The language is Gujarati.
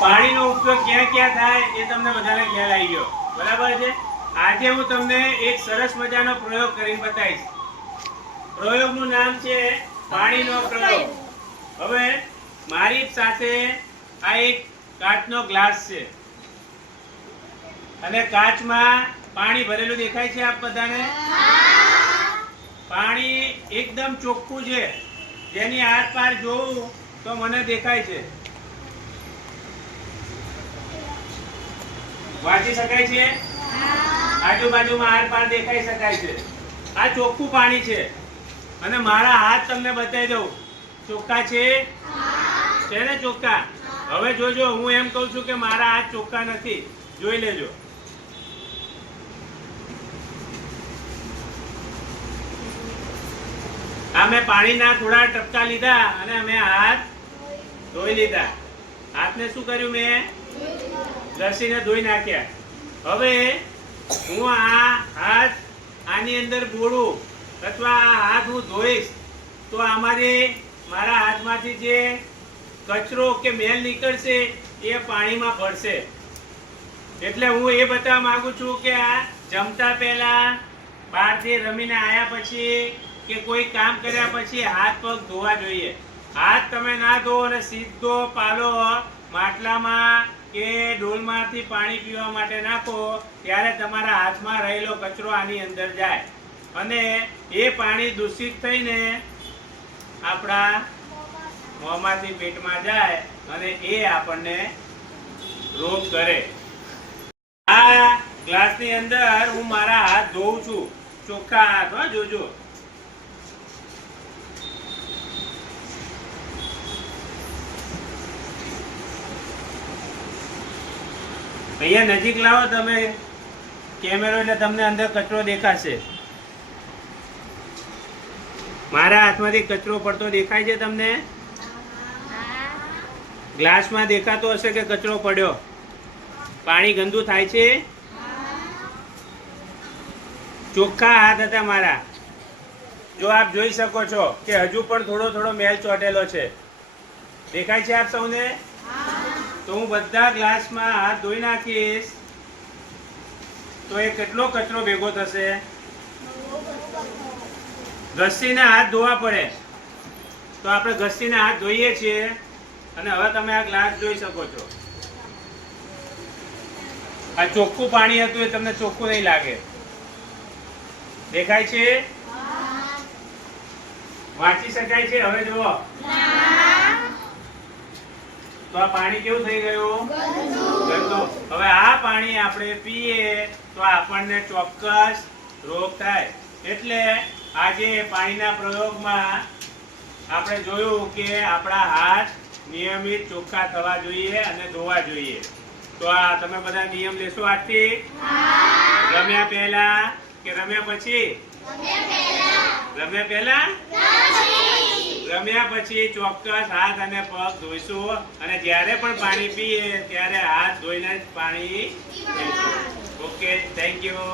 પાણીનો ઉપયોગ ક્યાં ક્યાં થાય એ તમને બધાને ખ્યાલ આવી ગયો, બરાબર છે? આજે હું તમને એક સરસ મજાનો પ્રયોગ કરીને બતાવીશ. પ્રયોગનું નામ છે પાણીનો પ્રયોગ. હવે મારી સાથે આ એક કાચનો ગ્લાસ છે અને કાચમાં પાણી ભરેલું દેખાય છે આપ બધાને? પાણી એકદમ ચોખ્ખું છે, જેની આરપાર જોઉં તો મને દેખાય છે. વાંચી શકાય છે? આજુબાજુમાં આરપાર દેખાઈ શકાય છે. આ ચોખ્ખું પાણી છે અને મારા હાથ તમને બતાવી દઉં. ચોખ્ખા છે? છે ને ચોખ્ખા? હવે જોજો, હું એમ કહું છું કે મારા હાથ ચોખ્ખા નથી, જોઈ લેજો. આ મેં પાણીના થોડા ટપકા લીધા અને અમે હાથ ધોઈ લીધા. હાથને શું કર્યું? મેં ઘસીને ધોઈ નાખ્યા. હવે હું આ હાથ આની અંદર બોળું અથવા આ હાથ હું ધોઈશ તો મારા હાથમાંથી જે કચરો કે મેલ નીકળશે એ પાણીમાં ભળશે. એટલે હું એ બતાવવા માંગુ છું કે આ જમતા પહેલા, બહારથી રમીને આવ્યા પછી કે કોઈ કામ કર્યા પછી હાથ પગ ધોવા જોઈએ. હાથ તમે ના ધો અને સીધો પાલો માટલામાં કે ડોલમાંથી પાણી પીવા માટે નાખો ત્યારે તમારા હાથમાં રહેલો કચરો આની અંદર જાય અને એ પાણી દૂષિત થઈને આપણા મોંમાંથી પેટમાં જાય અને એ આપણને રોગ કરે. આ ગ્લાસની અંદર હું મારા હાથ ધોઉં છું, ચોખ્ખા હાથ. જોજો, અહીંયા નજીક લાવો તમે કેમેરો એટલે તમને અંદર કચરો દેખાશે. મારા હાથમાંથી કચરો પડતો દેખાય છે તમને? ગ્લાસમાં દેખાતો હશે કે કચરો પડ્યો? પાણી ગંદુ થાય છે? ચોખ્ખા હાથ હતા મારા. જો આપ જોઈ શકો છો કે હજુ પણ થોડો થોડો મેલ ચોટેલો છે. દેખાય છે આપ સૌને? તો હું બધા ગ્લાસમાં હાથ ધોઈ નાખીશ તો એ કેટલો કચરો ભેગો થશે? ઘસીને હાથ ધોવા પડે. તો આપણે ઘસીને હાથ ધોઈએ છીએ અને હવે તમે આ ગ્લાસ જોઈ શકો છો. આ ચોખ્ખું પાણી હતું એ તમને ચોખ્ખું નહીં લાગે. દેખાય છે? વાંચી શકાય છે? હવે જુઓ તો આ પાણી કેવું થઈ ગયું? ગંદુ. હવે આ પાણી આપણે પીએ તો આપણને ચોક્કસ રોગ થાય. એટલે આજે પાણીના પ્રયોગમાં આપણે જોયું કે આપણા હાથ નિયમિત ચોખ્ખા થવા જોઈએ અને ધોવા જોઈએ. તો આ તમે બધા નિયમ લેશો આજથી? રમ્યા પહેલા કે રમ્યા પછી? રમ્યા પહેલા? રમ્યા પછી ચોક્કસ હાથ અને પગ ધોઈશું અને જ્યારે પણ પાણી પીએ ત્યારે હાથ ધોઈને જ પાણી પીશું. Okay, thank you.